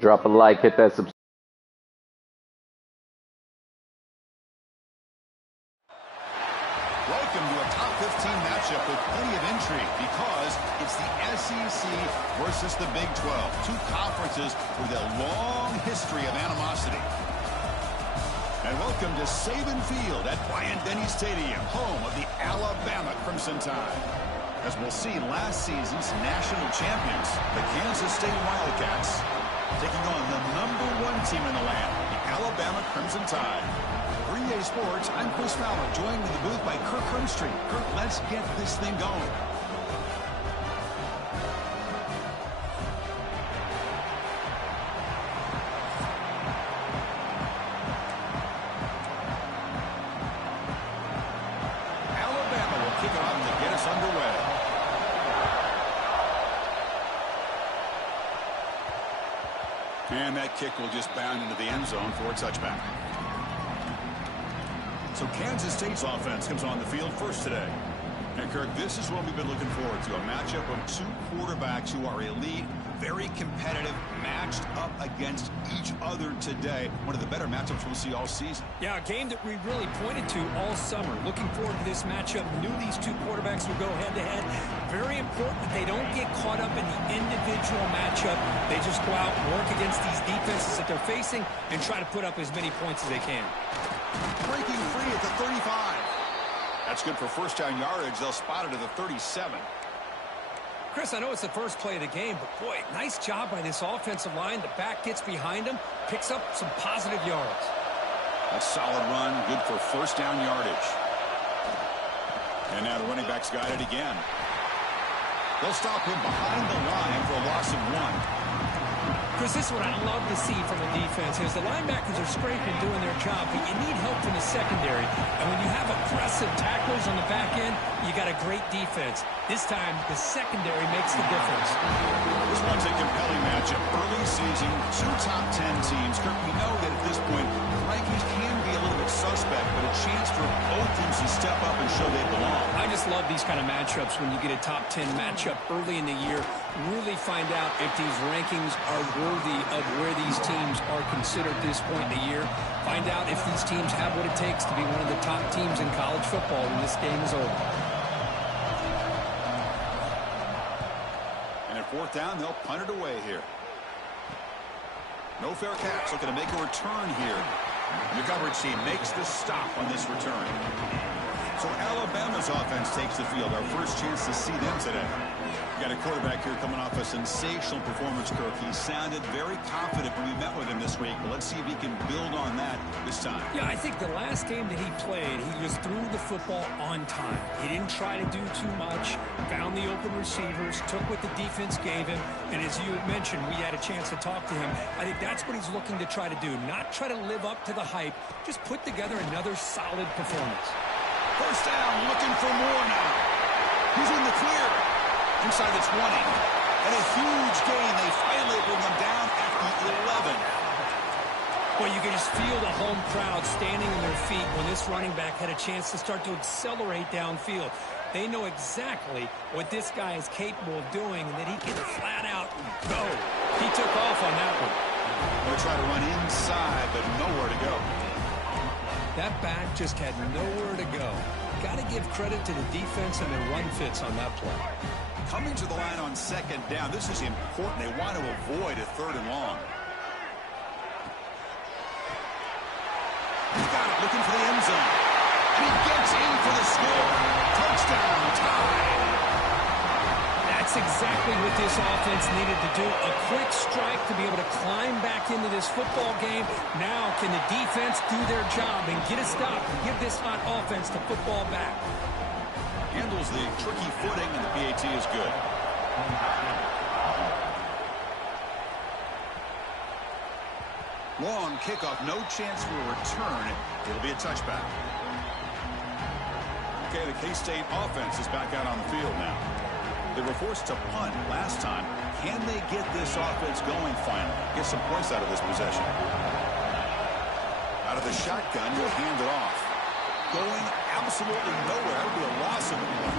Drop a like, hit that subscribe. Welcome to a top 15 matchup with plenty of intrigue because it's the SEC versus the Big 12. Two conferences with a long history of animosity. And welcome to Saban Field at Bryant-Denny Stadium, home of the Alabama Crimson Tide. As we'll see, last season's national champions, the Kansas State Wildcats, taking on the #1 team in the land, the Alabama Crimson Tide. For EA Sports, I'm Chris Fowler, joined in the booth by Kirk Hermstreet. Kirk, let's get this thing going. Alabama will kick it off to get us underway. And that kick will just bound into the end zone for a touchback. So Kansas State's offense comes on the field first today. And Kirk, this is what we've been looking forward to, a matchup of two quarterbacks who are elite, very competitive, matched up against each other today. One of the better matchups we'll see all season. Yeah, a game that we really pointed to all summer. Looking forward to this matchup. Knew these two quarterbacks would go head-to-head. Very important that they don't get caught up in the individual matchup. They just go out and work against these defenses that they're facing and try to put up as many points as they can. Breaking free at the 35. That's good for first down yardage. They'll spot it at the 37. Chris, I know it's the first play of the game, but boy, nice job by this offensive line. The back gets behind him, picks up some positive yards. A solid run, good for first down yardage. And now the running back's got it again. They'll stop him behind the line for a loss of 1. Chris, this is what I love to see from a defense is the linebackers are scraping, doing their job, but you need help from the secondary. And when you have aggressive tacklers on the back end, you got a great defense. This time, the secondary makes the difference. This one's a compelling matchup. Early season, two top 10 teams. Kirk, we know that at this point, the rankings can be a little bit suspect, but a chance for both teams to step up and show they belong. I just love these kind of matchups when you get a top 10 matchup early in the year. Really find out if these rankings are worthy of where these teams are considered at this point in the year. Find out if these teams have what it takes to be one of the top teams in college football when this game is over. And at fourth down, they'll punt it away here. No fair catch, looking to make a return here. The coverage team makes the stop on this return. So Alabama's offense takes the field. Our first chance to see them today. Got a quarterback here coming off a sensational performance, Kirk. He sounded very confident when we met with him this week, but let's see if he can build on that this time. Yeah, I think the last game that he played, he just threw the football on time. He didn't try to do too much, found the open receivers, took what the defense gave him, and as you had mentioned, we had a chance to talk to him. I think that's what he's looking to try to do, not try to live up to the hype, just put together another solid performance. First down, looking for more now. He's in the clear. Inside the 20. And a huge gain. They finally bring them down at the 11. Well, you can just feel the home crowd standing on their feet when this running back had a chance to start to accelerate downfield. They know exactly what this guy is capable of doing and that he can flat out go. He took off on that one. Going to try to run inside, but nowhere to go. That back just had nowhere to go. Got to give credit to the defense and their run fits on that play. Coming to the line on second down. This is important. They want to avoid a third and long. He's got it, looking for the end zone. And he gets in for the score. Touchdown, tie. That's exactly what this offense needed to do. A quick strike to be able to climb back into this football game. Now can the defense do their job and get a stop and give this hot offense the football back? Handles the tricky footing, and the PAT is good. Long kickoff, no chance for a return. It'll be a touchback. Okay, the K-State offense is back out on the field now. They were forced to punt last time. Can they get this offense going finally? Get some points out of this possession. Out of the shotgun, he'll hand it off. Going absolutely nowhere. It'll be a loss of a play.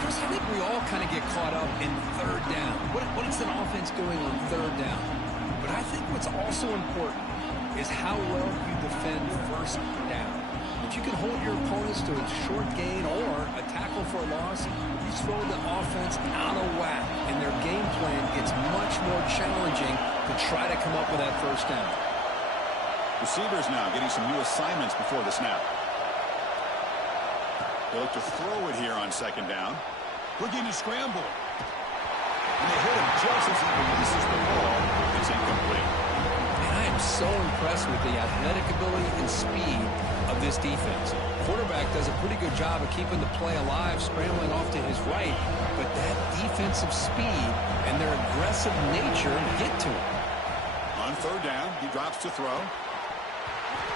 Chris, I think we all kind of get caught up in third down. What does an offense defense doing on third down. But I think what's also important is how well you defend first down. If you can hold your opponents to a short gain or a tackle for a loss, you throw the offense out of whack, and their game plan gets much more challenging to try to come up with that first down. Receivers now getting some new assignments before the snap. They look to throw it here on second down. Looking to scramble. And they hit him just as he releases the ball. It's incomplete. And I am so impressed with the athletic ability and speed of this defense. Quarterback does a pretty good job of keeping the play alive, scrambling off to his right, but that defensive speed and their aggressive nature get to him. On third down, he drops to throw.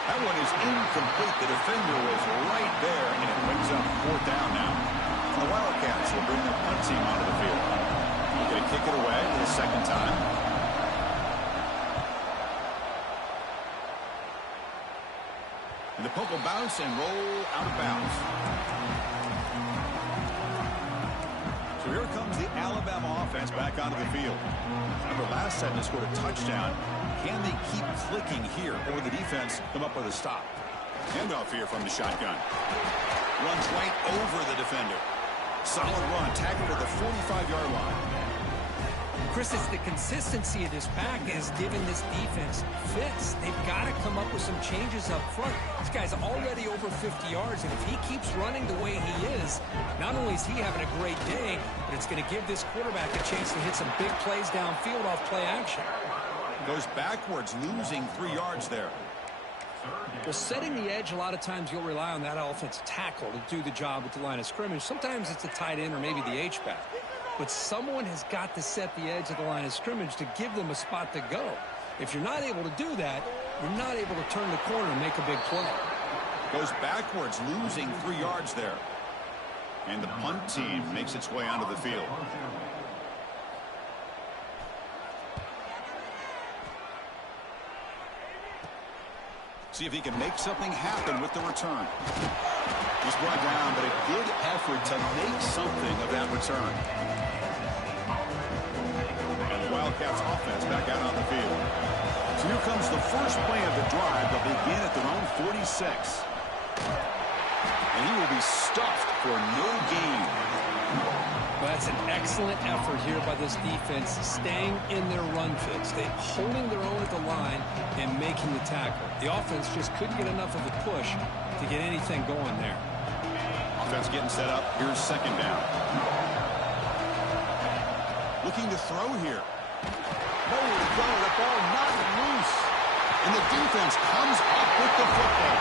That one is incomplete. The defender was right there, and it brings up fourth down now. The Wildcats will bring their punt team onto the field. They're going to kick it away for the second time. And the punt will bounce and roll out of bounds. So here comes the Alabama offense back onto the field. Remember, last time they scored a touchdown. Can they keep clicking here, or the defense come up with a stop? Handoff here from the shotgun. Runs right over the defender. Solid run, tackled at the 45-yard line. Chris, it's the consistency of this back is giving this defense fits. They've got to come up with some changes up front. This guy's already over 50 yards, and if he keeps running the way he is, not only is he having a great day, but it's going to give this quarterback a chance to hit some big plays downfield off play action. Goes backwards, losing 3 yards there. Well, setting the edge, a lot of times you'll rely on that offensive tackle to do the job at the line of scrimmage. Sometimes it's a tight end or maybe the H-back. But someone has got to set the edge of the line of scrimmage to give them a spot to go. If you're not able to do that, you're not able to turn the corner and make a big play. Goes backwards, losing 3 yards there. And the punt team makes its way onto the field. See if he can make something happen with the return. He's brought down, but a good effort to make something of that return. And the Wildcats offense back out on the field. So here comes the first play of the drive. They'll begin at their own 46. And he will be stuffed for no gain. Well, that's an excellent effort here by this defense, staying in their run fits. They're holding their own at the line and making the tackle. The offense just couldn't get enough of a push to get anything going there. Offense getting set up. Here's second down. Looking to throw here. Nowhere to go. The ball not loose. And the defense comes up with the football.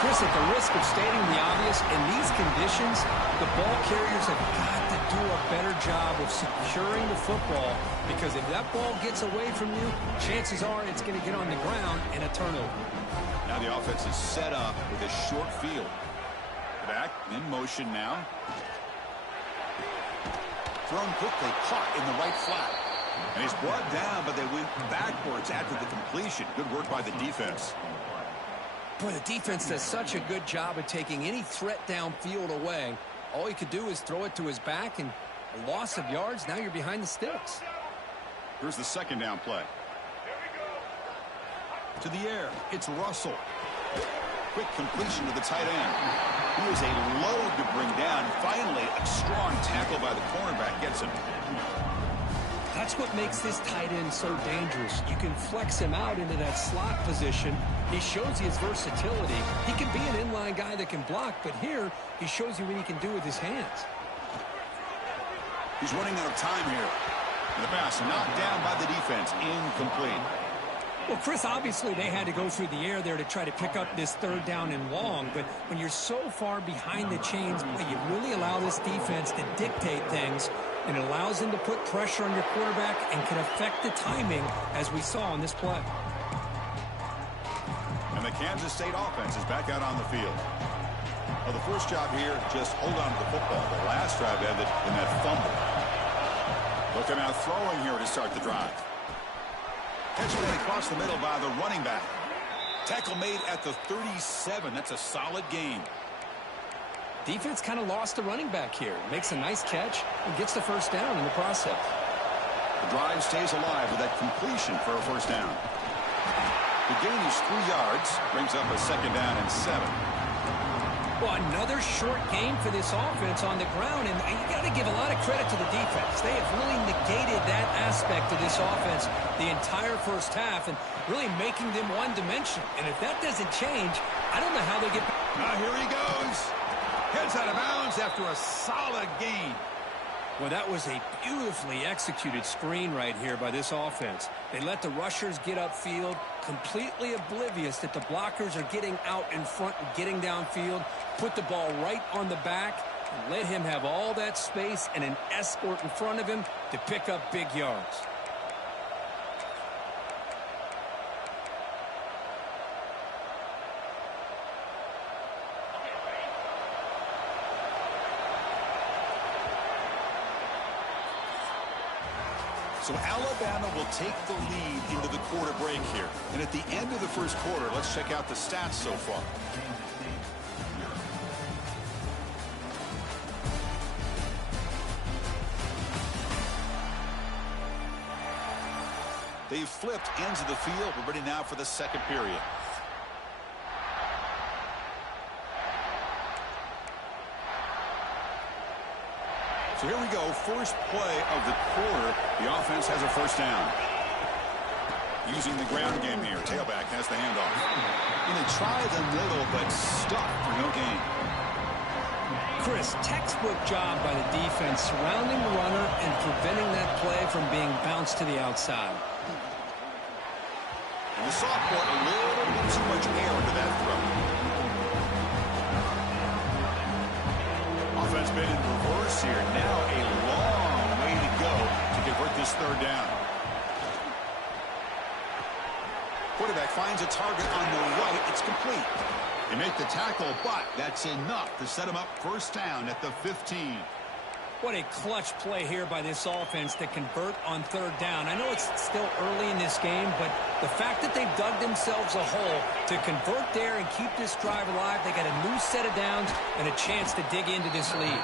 Chris, at the risk of stating the obvious, in these conditions, the ball carriers have got to do a better job of securing the football, because if that ball gets away from you, chances are it's going to get on the ground and a turnover. Now the offense is set up with a short field. Back in motion now. Thrown quickly, caught in the right flat. And he's brought down, but they went backwards after the completion. Good work by the defense. Boy, the defense does such a good job of taking any threat downfield away. All he could do is throw it to his back, and a loss of yards, now you're behind the sticks. Here's the second down play. To the air, it's Russell. Quick completion to the tight end. He is a load to bring down. Finally, a strong tackle by the cornerback gets him. That's what makes this tight end so dangerous. You can flex him out into that slot position. He shows you his versatility. He can be an inline guy that can block, but here he shows you what he can do with his hands. He's running out of time here. And the pass knocked down by the defense. Incomplete. Well, Chris, obviously they had to go through the air there to try to pick up this third down and long, but when you're so far behind the chains, you really allow this defense to dictate things, and it allows them to put pressure on your quarterback and can affect the timing, as we saw on this play. And the Kansas State offense is back out on the field. Well, the first job here, just hold on to the football. The last drive ended in that fumble. Looking out throwing here to start the drive. Catch it across the middle by the running back. Tackle made at the 37. That's a solid gain. Defense kind of lost the running back here. Makes a nice catch and gets the first down in the process. The drive stays alive with that completion for a first down. The gain is 3 yards, brings up a second down and 7. Well, another short game for this offense on the ground, and you got to give a lot of credit to the defense. They have really negated that aspect of this offense the entire first half and really making them one-dimensional. And if that doesn't change, I don't know how they get back. Now here he goes. Heads out of bounds after a solid gain. Well, that was a beautifully executed screen right here by this offense. They let the rushers get upfield, completely oblivious that the blockers are getting out in front and getting downfield, put the ball right on the back, and let him have all that space and an escort in front of him to pick up big yards. So Alabama will take the lead into the quarter break here. And at the end of the first quarter, let's check out the stats so far. They've flipped ends of the field. We're ready now for the second period. So here we go, first play of the quarter. The offense has a first down. Using the ground game here. Tailback has the handoff. Going to try the middle, but stuck for no gain. Chris, textbook job by the defense surrounding the runner and preventing that play from being bounced to the outside. And the sophomore, a little bit too much air into that throw. Offense been in reverse here. Now a long way to go to convert this third down. Quarterback finds a target on the right. It's complete. They make the tackle, but that's enough to set him up first down at the 15. What a clutch play here by this offense to convert on third down. I know it's still early in this game, but the fact that they've dug themselves a hole to convert there and keep this drive alive, they got a new set of downs and a chance to dig into this lead.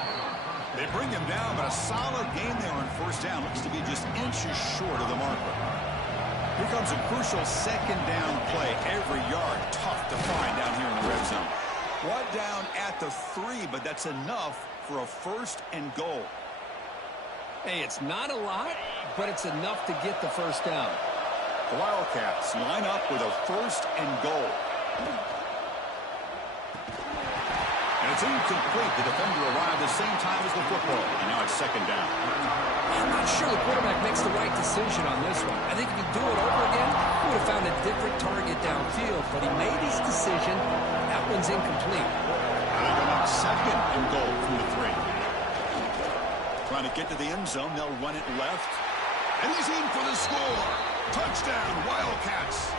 They bring him down, but a solid game there on first down. Looks to be just inches short of the marker. Here comes a crucial second down play. Every yard tough to find down here in the red zone. One down at the 3, but that's enough for a first and goal. Hey, it's not a lot, but it's enough to get the first down. The Wildcats line up with a first and goal. And it's incomplete. The defender arrived the same time as the football. And now it's second down. I'm not sure the quarterback makes the right decision on this one. I think if you do it over again, he would have found a different target downfield. But he made his decision. That one's incomplete. They're going up second and goal from the 3. Trying to get to the end zone. They'll run it left. And he's in for the score. Touchdown, Wildcats.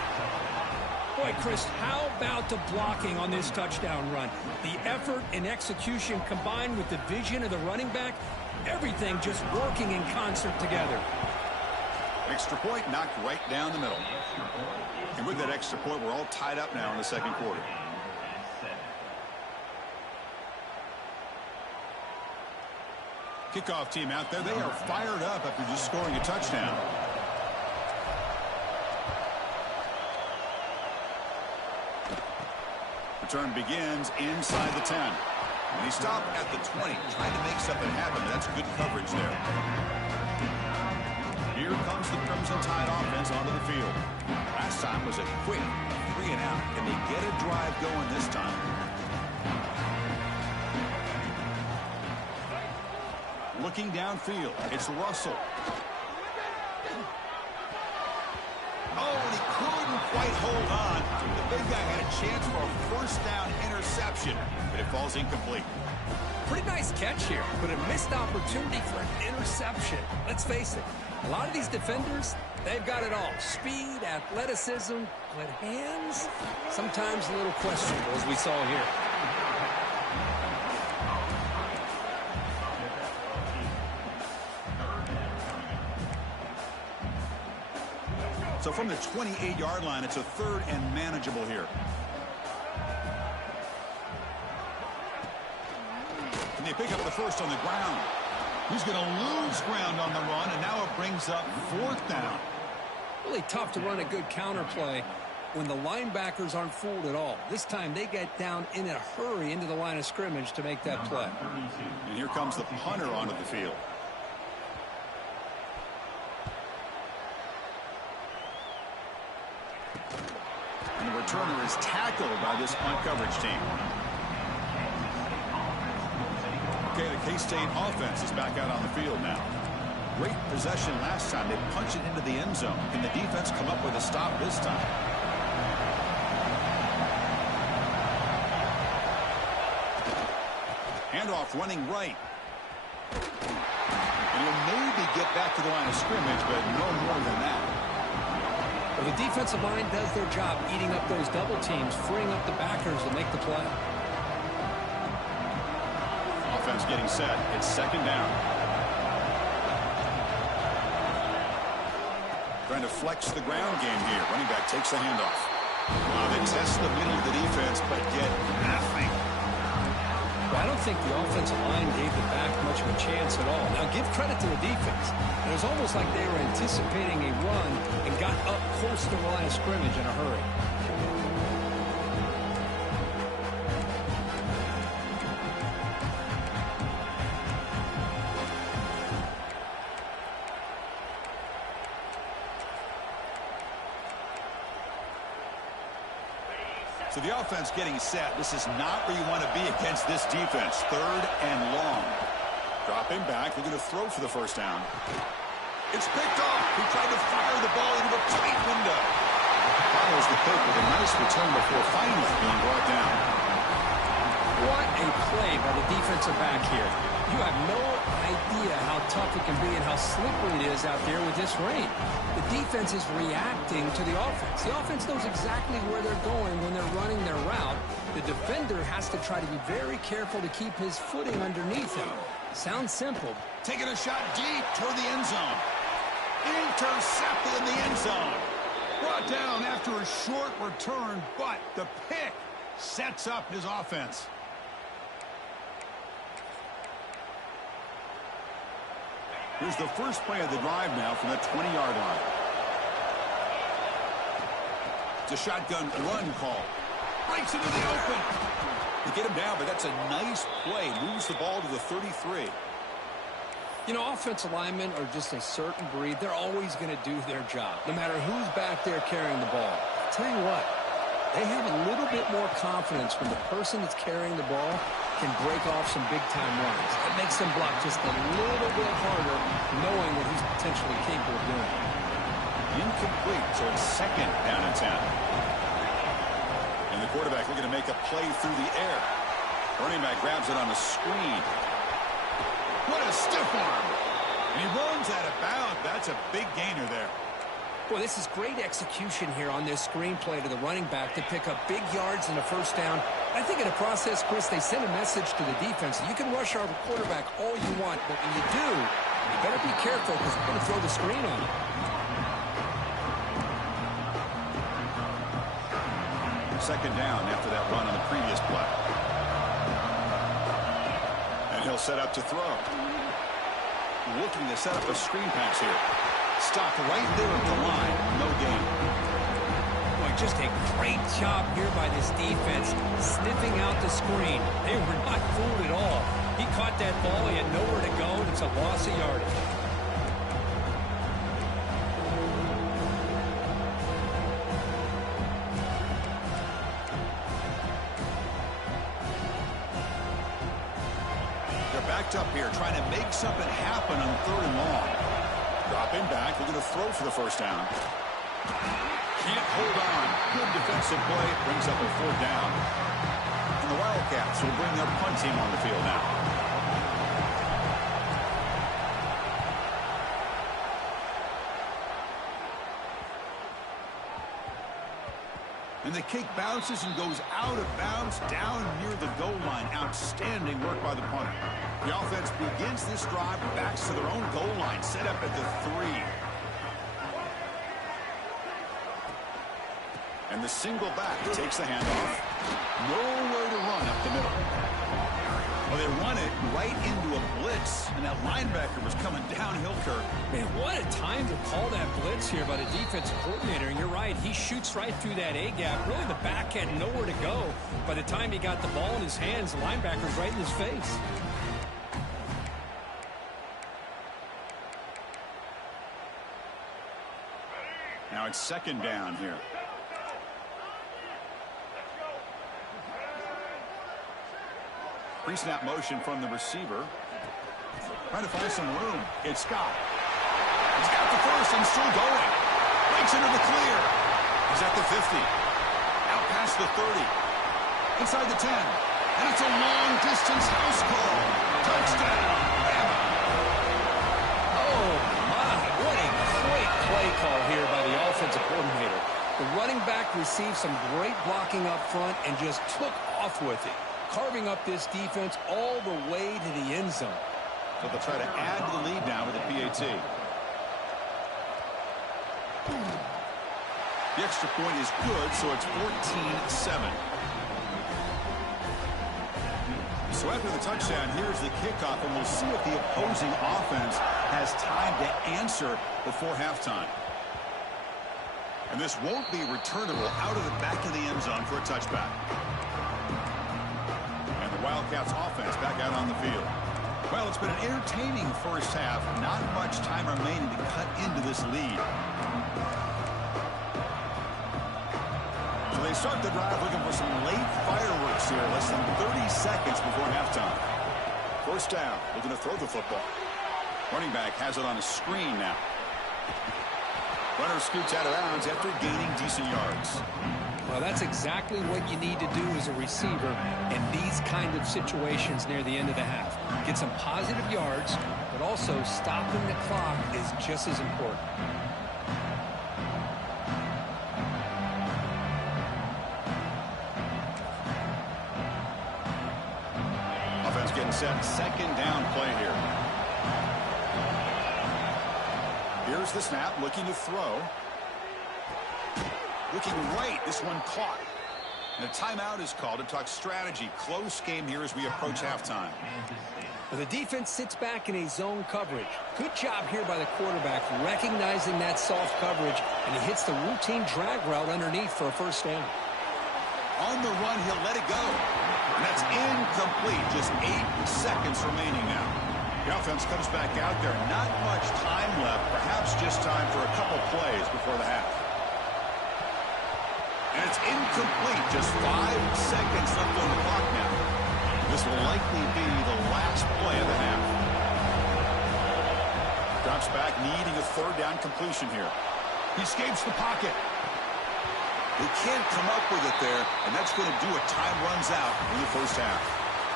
Boy, Chris, how about the blocking on this touchdown run? The effort and execution combined with the vision of the running back, everything just working in concert together. Extra point knocked right down the middle. And with that extra point, we're all tied up now in the second quarter. Kickoff team out there. They are fired up after just scoring a touchdown. Return begins inside the 10. And he stopped at the 20, trying to make something happen. That's good coverage there. Here comes the Crimson Tide offense onto the field. Last time was a quick 3 and out. Can they get a drive going this time? Looking downfield, it's Russell. Oh, and he couldn't quite hold on. The big guy had a chance for a first down interception, but it falls incomplete. Pretty nice catch here, but a missed opportunity for an interception. Let's face it, a lot of these defenders, they've got it all. Speed, athleticism, but hands, sometimes a little questionable, as we saw here. So from the 28-yard line, it's a third and manageable here. And they pick up the first on the ground. He's going to lose ground on the run, and now it brings brings up 4th down. Really tough to run a good counter play when the linebackers aren't fooled at all. This time they get down in a hurry into the line of scrimmage to make that play. And here comes the punter onto the field. And the returner is tackled by this punt coverage team. Okay, the K-State offense is back out on the field now. Great possession last time. They punched it into the end zone. Can the defense come up with a stop this time? Handoff running right. And he'll maybe get back to the line of scrimmage, but no more than that. Well, the defensive line does their job eating up those double teams, freeing up the backers to make the play. Offense getting set. It's 2nd down. Trying to flex the ground game here. Running back takes the handoff. Well, they test the middle of the defense, but get nothing. Well, I don't think the offensive line gave the back much of a chance at all. Now, give credit to the defense. It was almost like they were anticipating a run and got up close to the line of scrimmage in a hurry. So the offense getting set. This is not where you want to be against this defense. 3rd and long. Dropping back, looking to throw for the 1st down. It's picked off. He tried to fire the ball into a tight window. Follows the pick with a nice return before finally being brought down. What a play by the defensive back here. You have no idea how tough it can be and how slippery it is out there with this rain. The defense is reacting to the offense. The offense knows exactly where they're going when they're running their route. The defender has to try to be very careful to keep his footing underneath him. Sounds simple. Taking a shot deep toward the end zone. Intercepted in the end zone. Brought down after a short return, but the pick sets up his offense. Here's the first play of the drive now from the 20-yard line. It's a shotgun run call. Breaks into the open. They get him down, but that's a nice play. Moves the ball to the 33. You know, offensive linemen are just a certain breed. They're always going to do their job, no matter who's back there carrying the ball. I'll tell you what, they have a little bit more confidence when the person that's carrying the ball can break off some big-time runs. It makes them block just a little bit harder, knowing what he's potentially capable of doing. Incomplete, so it's 2nd down and 10. And the quarterback looking to make a play through the air. Running back grabs it on the screen. What a stiff arm. And he runs out of bounds. That's a big gainer there. Boy, this is great execution here on this screenplay to the running back to pick up big yards in the 1st down. I think in the process, Chris, they send a message to the defense. You can rush our quarterback all you want, but when you do, you better be careful because we're going to throw the screen on you. 2nd down after that run on the previous play. And he'll set up to throw. Looking to set up a screen pass here. Stopped right there at the line. No gain. Boy, just a great job here by this defense, sniffing out the screen. They were not fooled at all. He caught that ball. He had nowhere to go, and it's a loss of yardage. They're backed up here, trying to make something happen on 3rd and long. Dropping back, looking to throw for the 1st down. Can't hold on. Good defensive play. Brings up a 4th down. And the Wildcats will bring their punt team on the field now. And the kick bounces and goes out of bounds down near the goal line. Outstanding work by the punter. The offense begins this drive, backs to their own goal line, set up at the 3. And the single back takes the handoff. Nowhere to run up the middle. Well, they run it right into a blitz, and that linebacker was coming downhill, Kirk. Man, what a time to call that blitz here by the defensive coordinator. And you're right, he shoots right through that A-gap. Really, the back had nowhere to go. By the time he got the ball in his hands, the linebacker's right in his face. Now it's second down here. Pre-snap motion from the receiver. Trying to find some room. It's Scott. He's got the first and still going. Breaks into the clear. He's at the 50. Out past the 30. Inside the 10. And it's a long-distance house call. Touchdown, Bama. Oh, my. What a great play call here by the offensive coordinator. The running back received some great blocking up front and just took off with it, carving up this defense all the way to the end zone. So they'll try to add to the lead now with the PAT. The extra point is good, so it's 14-7. So after the touchdown, here's the kickoff, and we'll see if the opposing offense has time to answer before halftime. And this won't be returnable out of the back of the end zone for a touchback. And the Wildcats offense back out on the field. Well, it's been an entertaining first half. Not much time remaining to cut into this lead. So they start the drive looking for some late fireworks here. Less than 30 seconds before halftime. First down, looking to throw the football. Running back has it on a screen now. Runner scoots out of bounds after gaining decent yards. Well, that's exactly what you need to do as a receiver in these kind of situations near the end of the half. Get some positive yards, but also stopping the clock is just as important. Offense getting set. Second down play here. Here's the snap, looking to throw. Looking right, this one caught. And a timeout is called to talk strategy. Close game here as we approach halftime. Well, the defense sits back in a zone coverage. Good job here by the quarterback recognizing that soft coverage, and he hits the routine drag route underneath for a first down. On the run, he'll let it go. And that's incomplete. Just 8 seconds remaining now. The offense comes back out there. Not much time left. Perhaps just time for a couple plays before the half. And it's incomplete. Just 5 seconds left on the clock now. This will likely be the last play of the half. Drops back, needing a third down completion here. He escapes the pocket. They can't come up with it there, and that's going to do it. Time runs out in the first half.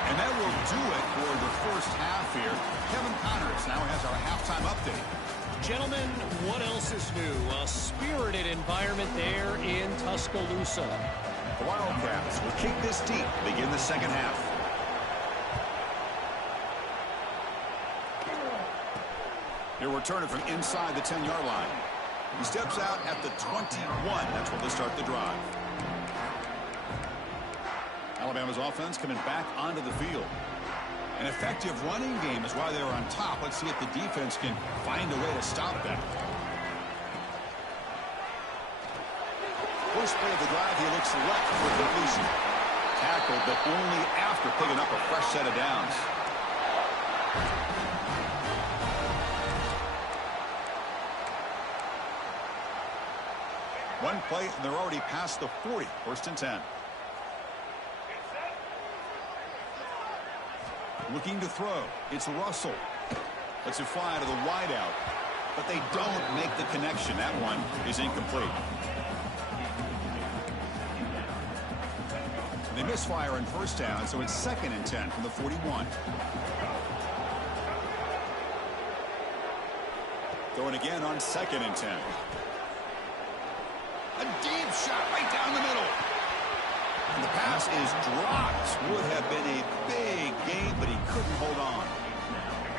And that will do it for the first half here. Kevin Connors now has our halftime update. Gentlemen, what else is new? A spirited environment there in Tuscaloosa. The Wildcats will kick this deep, begin the second half. He'll return it from inside the 10-yard line. He steps out at the 21. That's where they'll start the drive. Alabama's offense coming back onto the field. An effective running game is why they were on top. Let's see if the defense can find a way to stop that. First play of the drive, he looks left for completion. Tackled, but only after picking up a fresh set of downs. One play, and they're already past the 40. First and 10. Looking to throw. It's Russell. Lets it fly to the wideout. But they don't make the connection. That one is incomplete. They misfire in first down, so it's second and 10 from the 41. Throwing again on second and 10. A deep shot right down the middle. And the pass is dropped. Would have been a big game, but he couldn't hold on.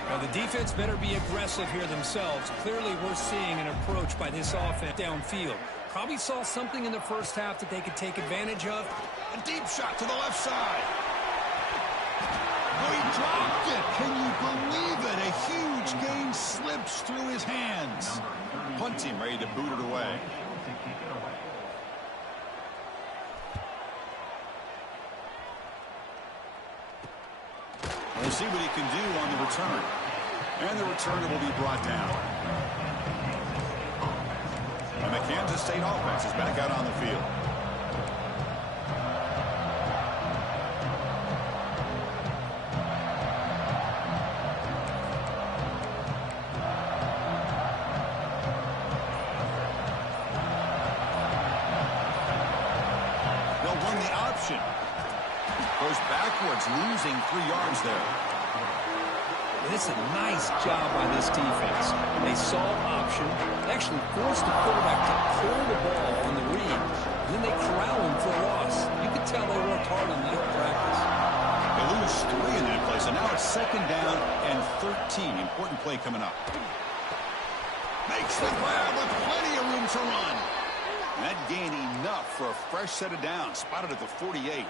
Well, the defense better be aggressive here themselves. Clearly, we're seeing an approach by this offense downfield. Probably saw something in the first half that they could take advantage of. A deep shot to the left side. Oh, he dropped it. Can you believe it? A huge gain slips through his hands. Punt team ready to boot it away. We'll see what he can do on the return. And the returner will be brought down. And the Kansas State offense is back out on the field. They'll run the option. Goes backwards, losing 3 yards there. This is a nice job by this defense. They saw option, actually forced the quarterback to pull the ball on the read, and then they corral him for a loss. You could tell they worked hard on that in practice. They lose 3 in that play, so now it's 2nd down and 13. Important play coming up. Makes the grab with plenty of room to run. And that gain enough for a fresh set of downs, spotted at the 48.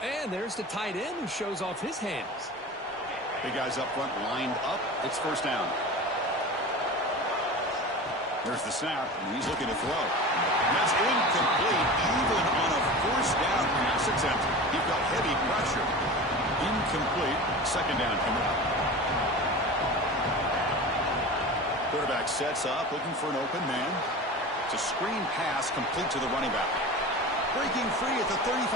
And there's the tight end who shows off his hands. Big guys up front lined up. It's 1st down. There's the snap, and he's looking to throw. That's incomplete, even on a 1st down pass attempt. He felt heavy pressure. Incomplete. 2nd down coming up. Quarterback sets up, looking for an open man. It's a screen pass complete to the running back. Breaking free at the 35.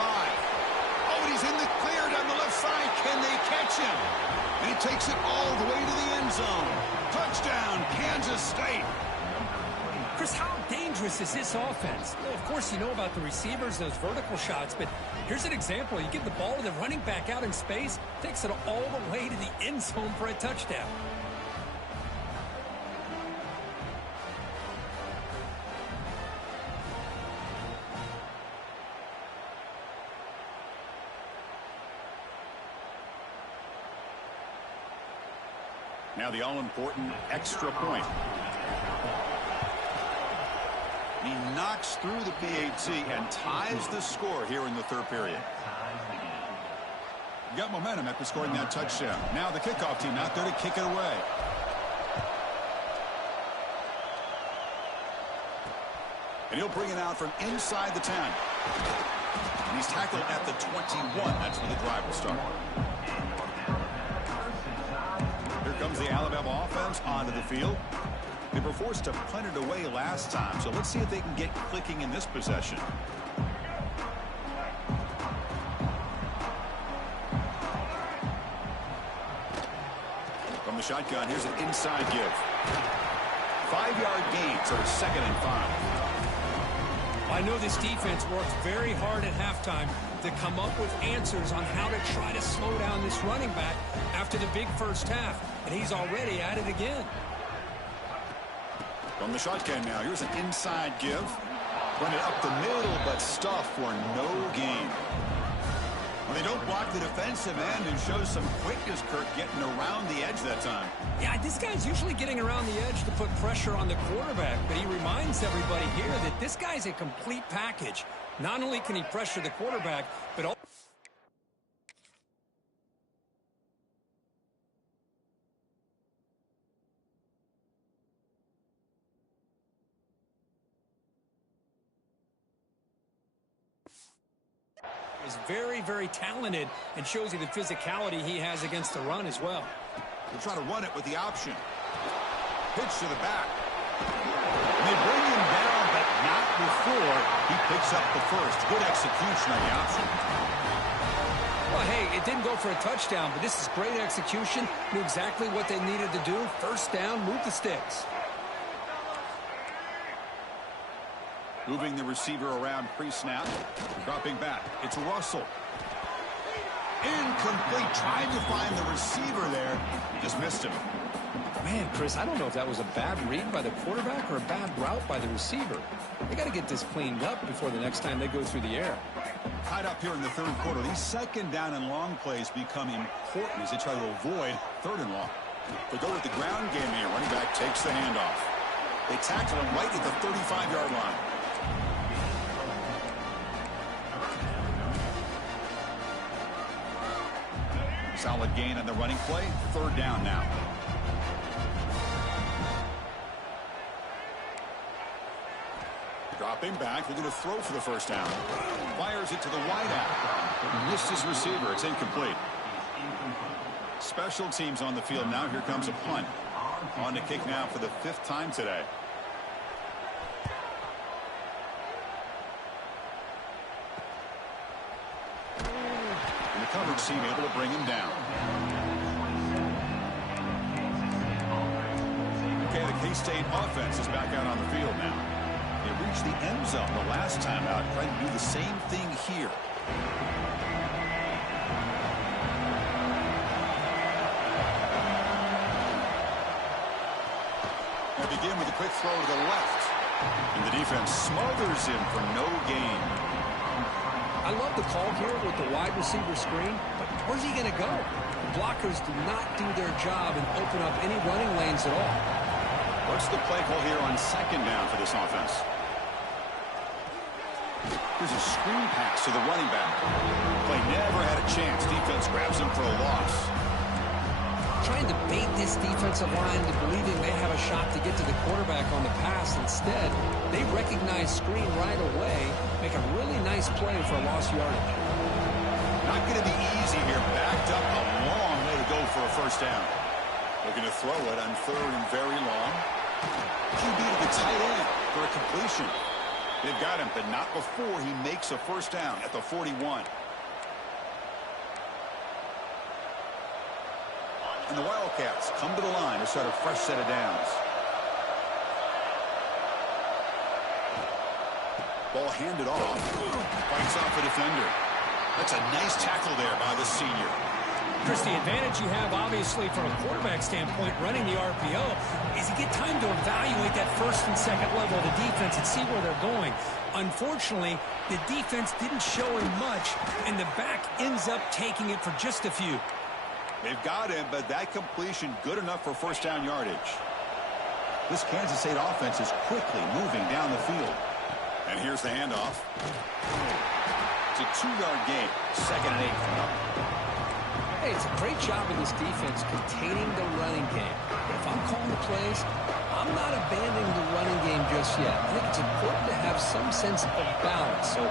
Oh, and he's in the clear down the left side. Can they catch him? And he takes it all the way to the end zone. Touchdown, Kansas State. Chris, how dangerous is this offense? Well, of course, you know about the receivers, those vertical shots, but here's an example. You give the ball to the running back out in space, takes it all the way to the end zone for a touchdown. Now the all-important extra point. He knocks through the PAT and ties the score here in the 3rd period. Got momentum after scoring that touchdown. Now the kickoff team out there to kick it away. And he'll bring it out from inside the 10. And he's tackled at the 21. That's where the drive will start. Comes the Alabama offense onto the field. They were forced to punt it away last time, so let's see if they can get clicking in this possession. From the shotgun, here's an inside give. 5-yard gain, so it's 2nd and 5. I know this defense worked very hard at halftime to come up with answers on how to try to slow down this running back after the big 1st half, and he's already at it again. From the shotgun now, here's an inside give. Run it up the middle, but stuffed for no gain. Well, they don't block the defensive end and shows some quickness, Kirk, getting around the edge that time. Yeah, this guy's usually getting around the edge to put pressure on the quarterback, but he reminds everybody here that this guy's a complete package. Not only can he pressure the quarterback, but also is very, very talented and shows you the physicality he has against the run as well. They'll try to run it with the option. Pitch to the back. And they bring him down, but not before he picks up the 1st. Good execution on the option. Well, hey, it didn't go for a touchdown, but this is great execution. Knew exactly what they needed to do. 1st down, move the sticks. Moving the receiver around pre-snap. Dropping back. It's Russell. Incomplete. Tried to find the receiver there. Just missed him. Man, Chris, I don't know if that was a bad read by the quarterback or a bad route by the receiver. They got to get this cleaned up before the next time they go through the air. Tied up here in the 3rd quarter. These 2nd down and long plays become important as they try to avoid 3rd and long. They go with the ground game here. Running back takes the handoff. They tackle him right at the 35-yard line. Solid gain on the running play. Third down now. Dropping back. They're going to throw for the first down. Fires it to the wideout. Missed his receiver. It's incomplete. Special teams on the field now. Here comes a punt. On to kick now for the 5th time today. And the coverage team able to bring him down. Okay, the K-State offense is back out on the field now. They reached the end zone the last time out. Trying to do the same thing here. They begin with a quick throw to the left. And the defense smothers him for no gain. I love the call here with the wide receiver screen, but where's he going to go? The blockers do not do their job and open up any running lanes at all. What's the play call here on second down for this offense? Here's a screen pass to the running back. Play never had a chance. Defense grabs him for a loss. Trying to bait this defensive line to believing they have a shot to get to the quarterback on the pass. Instead, they recognize screen right away, make a really nice play for a lost yardage. Not going to be easy here. Backed up a long way to go for a first down. Looking to throw it on third and very long. QB to the tight end for a completion. They've got him, but not before he makes a first down at the 41. And the Wildcats come to the line to start a fresh set of downs. Ball handed off. Fights off a defender. That's a nice tackle there by the senior. Chris, the advantage you have, obviously, from a quarterback standpoint, running the RPO, is you get time to evaluate that first and second level of the defense and see where they're going. Unfortunately, the defense didn't show him much, and the back ends up taking it for just a few. They've got him, but that completion good enough for first down yardage. This Kansas State offense is quickly moving down the field. And here's the handoff. It's a 2-yard gain. 2nd and 8 from up. Hey, it's a great job of this defense containing the running game. But if I'm calling the plays, I'm not abandoning the running game just yet. I think it's important to have some sense of balance. So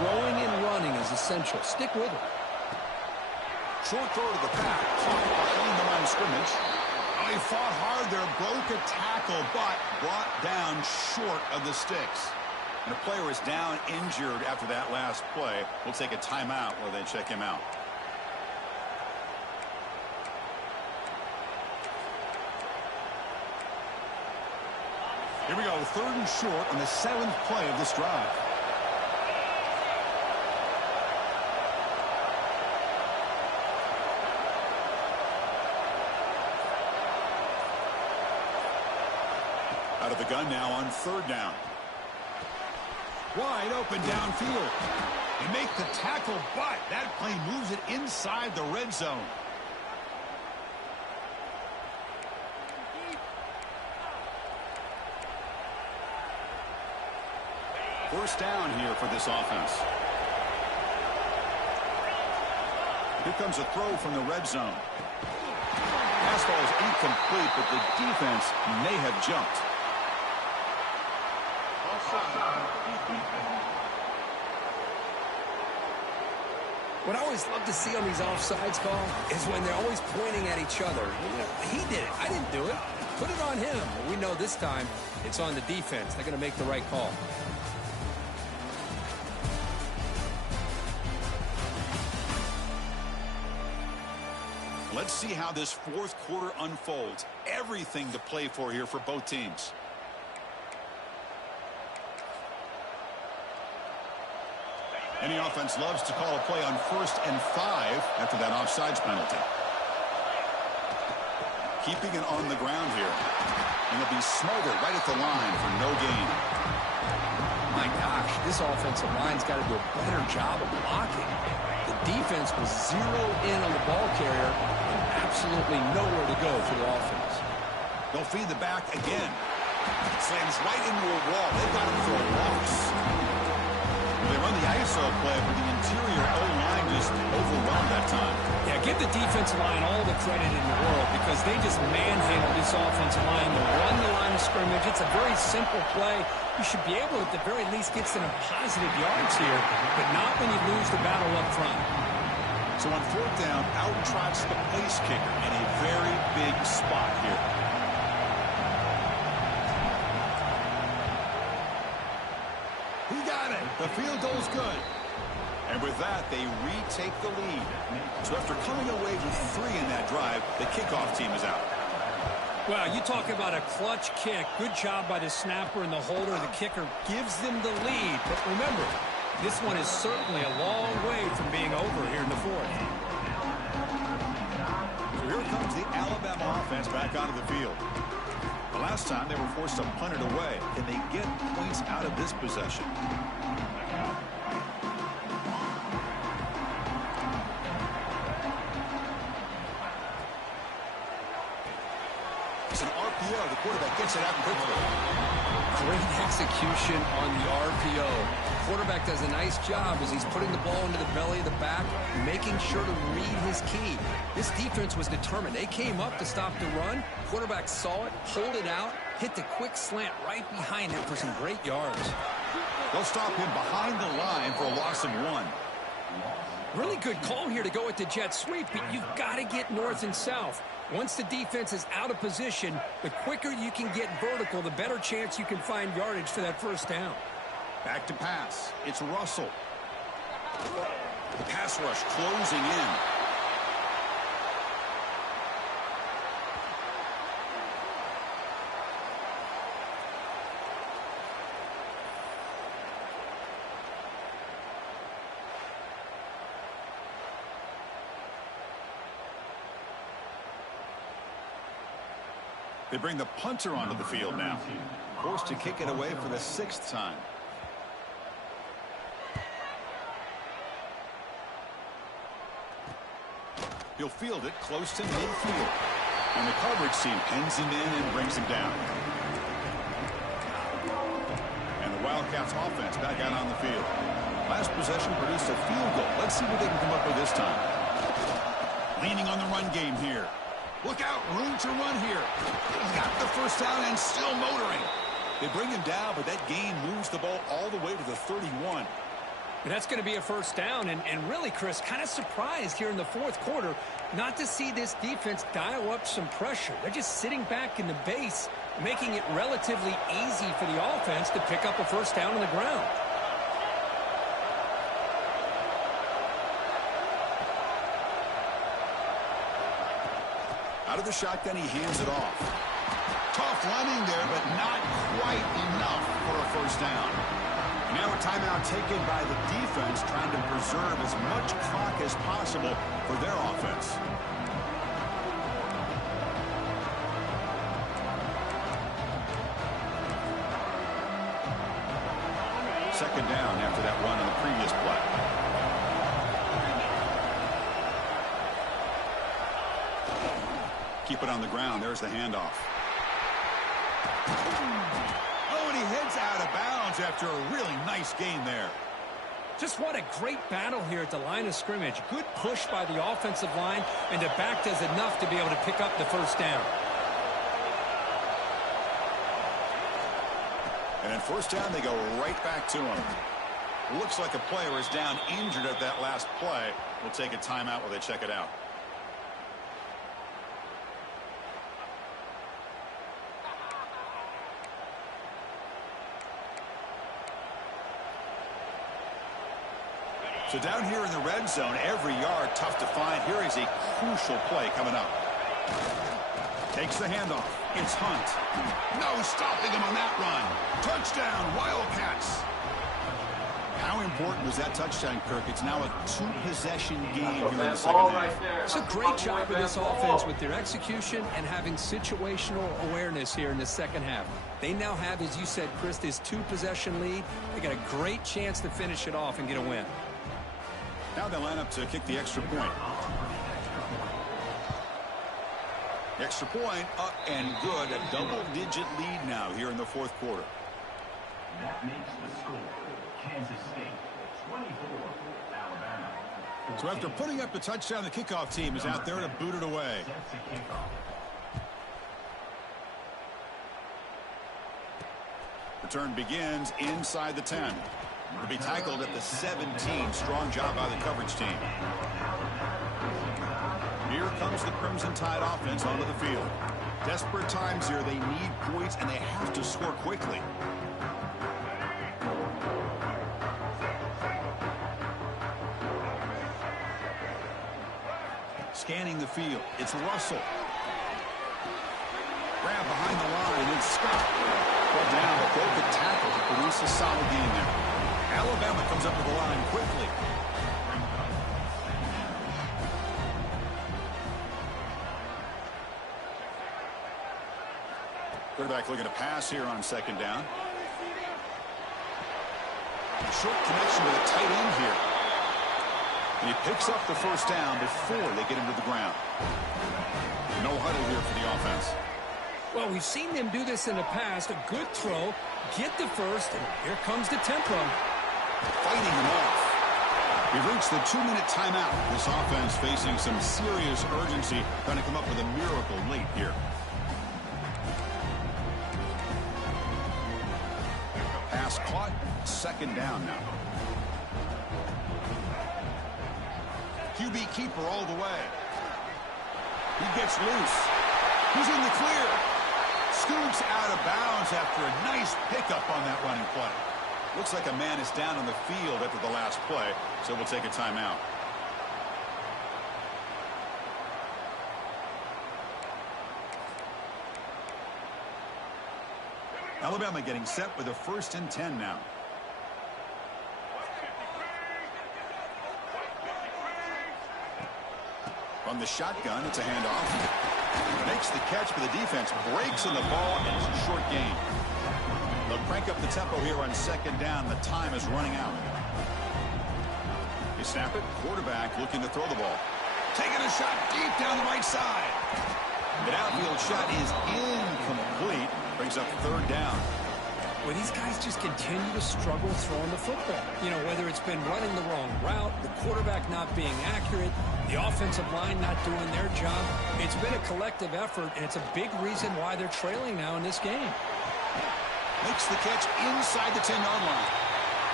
throwing and running is essential. Stick with it. Short throw to the back. Caught behind the line of scrimmage. Oh, he fought hard there. Broke a tackle, but brought down short of the sticks. And the player is down injured after that last play. We'll take a timeout while they check him out. Here we go, 3rd and short on the 7th play of this drive. Out of the gun now on 3rd down. Wide open downfield. They make the tackle, but that play moves it inside the red zone. First down here for this offense. Here comes a throw from the red zone. Pass ball is incomplete, but the defense may have jumped. What I always love to see on these offsides calls is when they're always pointing at each other. You know, he did it. I didn't do it. Put it on him. But we know this time it's on the defense. They're going to make the right call. Let's see how this 4th quarter unfolds. Everything to play for here for both teams. Any offense loves to call a play on 1st and 5 after that offsides penalty. Keeping it on the ground here. And it'll be smothered right at the line for no gain. My gosh, this offensive line's got to do a better job of blocking. The defense was zeroed in on the ball carrier and absolutely nowhere to go for the offense. They'll feed the back again. Slams right into a wall. They've got him for a loss. They run the ISO play, but the interior O-line just overwhelmed that time. Yeah, give the defensive line all the credit in the world because they just manhandled this offensive line. They run the line of scrimmage. It's a very simple play. You should be able to, at the very least, get some positive yards here, but not when you lose the battle up front. So on fourth down, out trots the place kicker in a very big spot here. He got it. The field goal's good. And with that, they retake the lead. So after coming away with 3 in that drive, the kickoff team is out. Well, you talk about a clutch kick. Good job by the snapper and the holder. The kicker gives them the lead. But remember, this one is certainly a long way from being over here in the fourth. So here comes the Alabama offense back onto the field. The last time they were forced to punt it away. Can they get points out of this possession? It's an RPO. The quarterback gets it out quickly. Great execution on the RPO. The quarterback does a nice job as he's putting the ball into the belly of the back, making sure to read his key. This defense was determined. They came up to stop the run. Quarterback saw it, pulled it out, hit the quick slant right behind him for some great yards. They'll stop him behind the line for a loss of 1. Really good call here to go with the jet sweep, but you've got to get north and south. Once the defense is out of position, the quicker you can get vertical, the better chance you can find yardage for that first down. Back to pass. It's Russell. The pass rush closing in. They bring the punter onto the field now. Forced to kick it away for the 6th time. He'll field it close to midfield. And the coverage team pins him in and brings him down. And the Wildcats offense back out on the field. Last possession produced a field goal. Let's see what they can come up with this time. Leaning on the run game here. Look out, room to run here. He's got the first down and still motoring. They bring him down, but that gain moves the ball all the way to the 31. And that's going to be a first down. And really, Chris, kind of surprised here in the fourth quarter not to see this defense dial up some pressure. They're just sitting back in the base, making it relatively easy for the offense to pick up a first down on the ground. Out of the shotgun, he hands it off. Tough running there, but not quite enough for a first down. Now a timeout taken by the defense, trying to preserve as much clock as possible for their offense. Second down after that run on the previous play. Keep it on the ground. There's the handoff. Oh, and he heads out of bounds after a really nice gain there. Just what a great battle here at the line of scrimmage. Good push by the offensive line, and the back does enough to be able to pick up the first down. And at first down, they go right back to him. Looks like a player is down injured at that last play. We'll take a timeout while they check it out. So down here in the red zone, every yard tough to find. Here is a crucial play coming up. Takes the handoff. It's Hunt. No stopping him on that run. Touchdown, Wildcats. How important was that touchdown, Kirk? It's now a 2-possession game here in the second half. It's a great job of this offense with their execution and having situational awareness here in the second half. They now have, as you said, Chris, this 2-possession lead. They got a great chance to finish it off and get a win. Now they line up to kick the extra point. The extra point up and good. A double-digit lead now here in the fourth quarter. That makes the score Kansas State So after putting up the touchdown, the kickoff team is out there to boot it away. Return begins inside the 10. To be tackled at the 17. Strong job by the coverage team. Here comes the Crimson Tide offense onto the field. Desperate times here. They need points, and they have to score quickly. Scanning the field. It's Russell. Grab behind the line. It's Scott. Brought down, but broken tackle to produce a solid gain there. Alabama comes up to the line quickly. Quarterback looking to pass here on second down. Short connection to the tight end here. And he picks up the first down before they get him to the ground. No huddle here for the offense. Well, we've seen them do this in the past. A good throw, get the first, and here comes the tempo. Fighting him off. We've reached the 2-minute timeout. This offense facing some serious urgency, trying to come up with a miracle late here. Pass caught. Second down now. QB keeper all the way. He gets loose. He's in the clear. Scoots out of bounds after a nice pickup on that running play. Looks like a man is down on the field after the last play, so we'll take a timeout. Alabama getting set with a 1st and 10 now. From the shotgun, it's a handoff. Makes the catch, but the defense breaks in the ball, and it's a short gain. They'll crank up the tempo here on second down. The time is running out. They snap it. Quarterback looking to throw the ball. Taking a shot deep down the right side. The outfield shot is incomplete. Brings up third down. Well, these guys just continue to struggle throwing the football. You know, whether it's been running the wrong route, the quarterback not being accurate, the offensive line not doing their job. It's been a collective effort, and it's a big reason why they're trailing now in this game. Makes the catch inside the 10-yard line.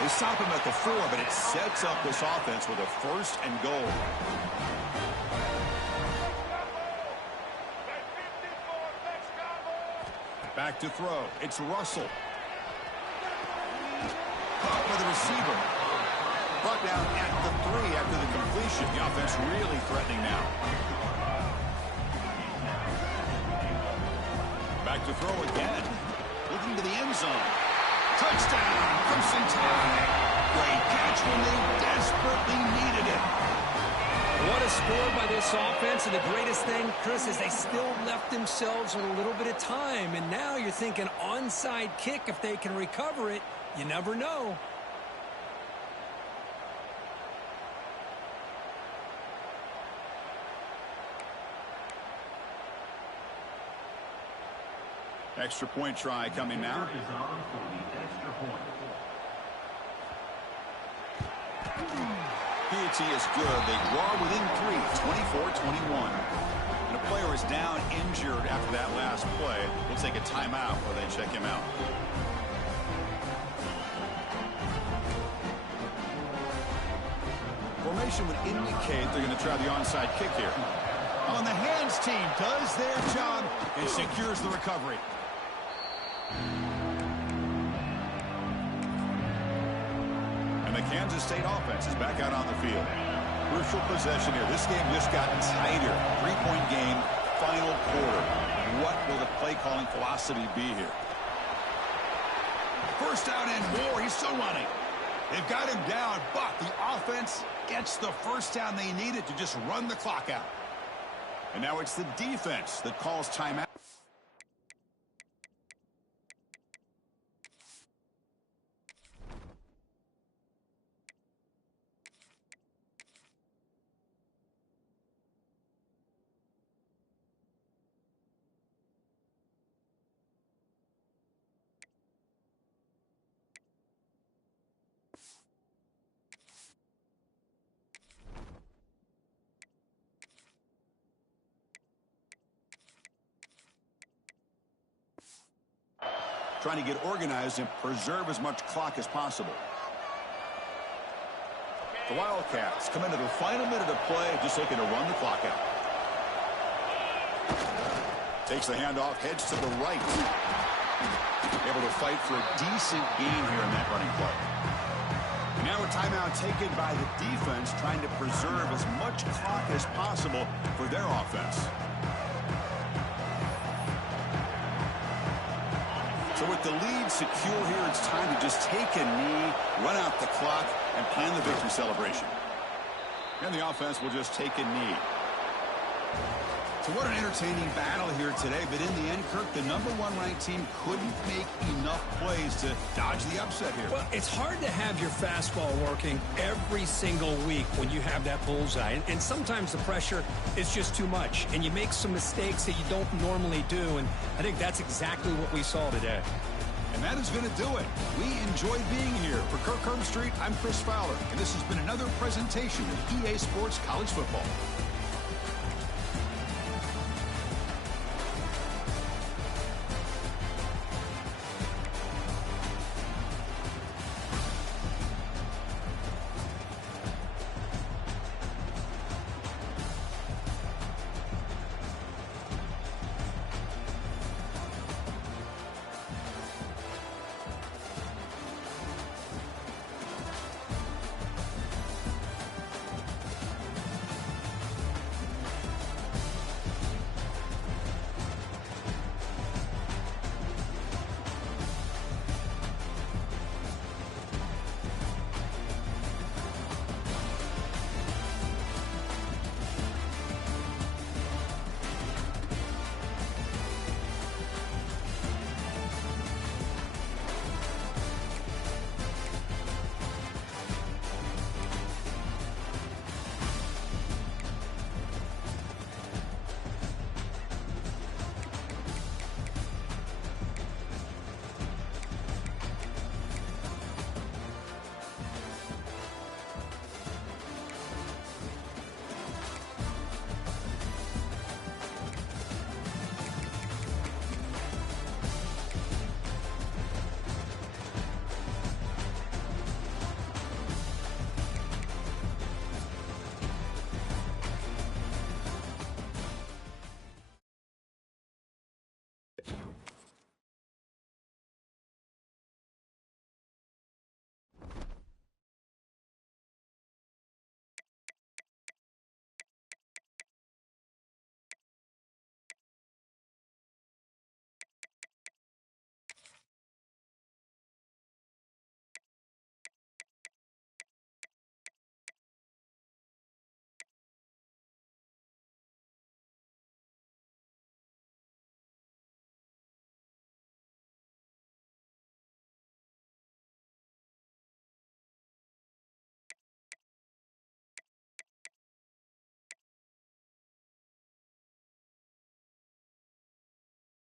They stop him at the 4, but it sets up this offense with a 1st and goal. Back to throw. It's Russell. Caught by the receiver. Brought down at the 3 after the completion. The offense really threatening now. Back to throw again. Looking to the end zone. Touchdown, Crimson Tide. Great catch when they desperately needed it. What a score by this offense, and the greatest thing, Chris, is they still left themselves with a little bit of time, and now you're thinking onside kick if they can recover it. You never know. Extra point try coming now. PAT is good. They draw within 3, 24-21. And a player is down injured after that last play. We'll take a timeout while they check him out. Formation would indicate they're going to try the onside kick here. On the hands team does their job and secures the recovery. And the Kansas State offense is back out on the field. Crucial possession here. This game just got tighter. 3-point game, final quarter. What will the play calling philosophy be here? First down and more. He's still running. They've got him down, but the offense gets the first down they needed to just run the clock out. And now it's the defense that calls timeout. trying to get organized and preserve as much clock as possible. The Wildcats come into the final minute of play, just looking to run the clock out. Takes the handoff, heads to the right. Able to fight for a decent gain here in that running play. And now a timeout taken by the defense, trying to preserve as much clock as possible for their offense. So with the lead secure here, it's time to just take a knee, run out the clock, and plan the victory celebration. And the offense will just take a knee. So what an entertaining battle here today, but in the end, Kirk, the #1 ranked team couldn't make enough plays to dodge the upset here. Well, it's hard to have your fastball working every single week when you have that bullseye. And sometimes the pressure is just too much, and you make some mistakes that you don't normally do, and I think that's exactly what we saw today. And that is going to do it. We enjoyed being here. For Kirk Herbstreit, I'm Chris Fowler, and this has been another presentation of EA Sports College Football.